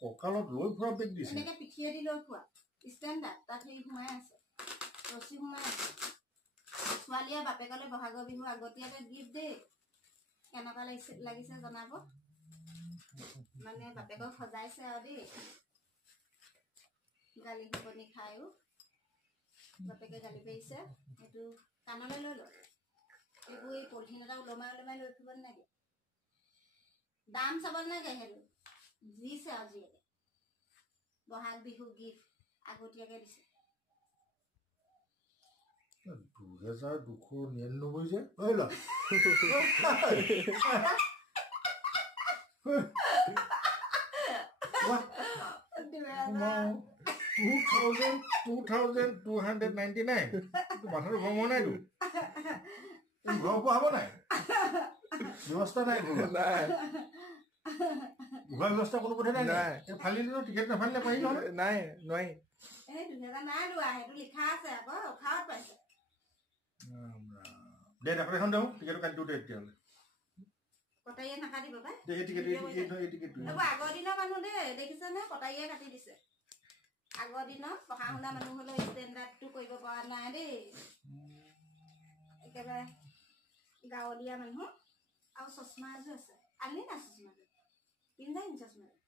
কঁকালত লৈ ফুৰা বেগ দিছে এনেকে পিঠিয়েদি লৈ ফুৰা ষ্টেণ্ডাৰ্ড তাত হেৰি সোমাই আছে ৰছী সোমাই আছে ছোৱালীয়ে বাপেকলৈ বহাগৰ বিহু আগতীয়াকে গিফ্ট দেই কেনেকুৱা লাগিছে জনাব মানে বাপেকক সজাইছে আৰু দেই গালি শুকনি খায়ো বাপেকে গালি পাৰিছে সেইটো কাণলৈ লৈ লয় এইবোৰ এই পলিথিন এটা ওলমাই ওলমাই লৈ ফুৰিব নালাগে দাম চাব নালাগে সেইটো দিছে আৰু জীয়েকে বহাগ বিহু গীত আগতীয়াকে দিছে 2299 যে $2299 মাথাটো ভ্ৰমণ নাইতো ঘৰ পোৱাব নাই ব্যৱস্থা নাই ঘূৰা ব্যৱস্থা কোনো কথা নাই ফালিলেও টিকেট নাফালিলে পাৰি নহয় নাই নোৱাৰি এই 2000 নাই লোৱা সেইটো লিখা আছে আকৌ উঠাত পাইছে দে ডাক্তৰ এখন দেওঁ টিকেটটো কাটি দিওঁ তেতিয়াহ'লে কটাৰীয়ে নাকাটিব পাই এই টিকেট আগৰ দিনৰ মানুহ দেই দেখিছে নে কটাৰীয়ে কাটি দিছে আগৰ দিনৰ পঢ়া শুনা মানুহ হ'লেও ষ্টেণ্ডাৰ্ডটো কৰিব পৰা নাই দেই একেবাৰে গাঁৱলীয়া মানুহ আৰু চশমা এযোৰ আছে আনি না চশমাযোৰ পিন্ধাই চশমাযোৰ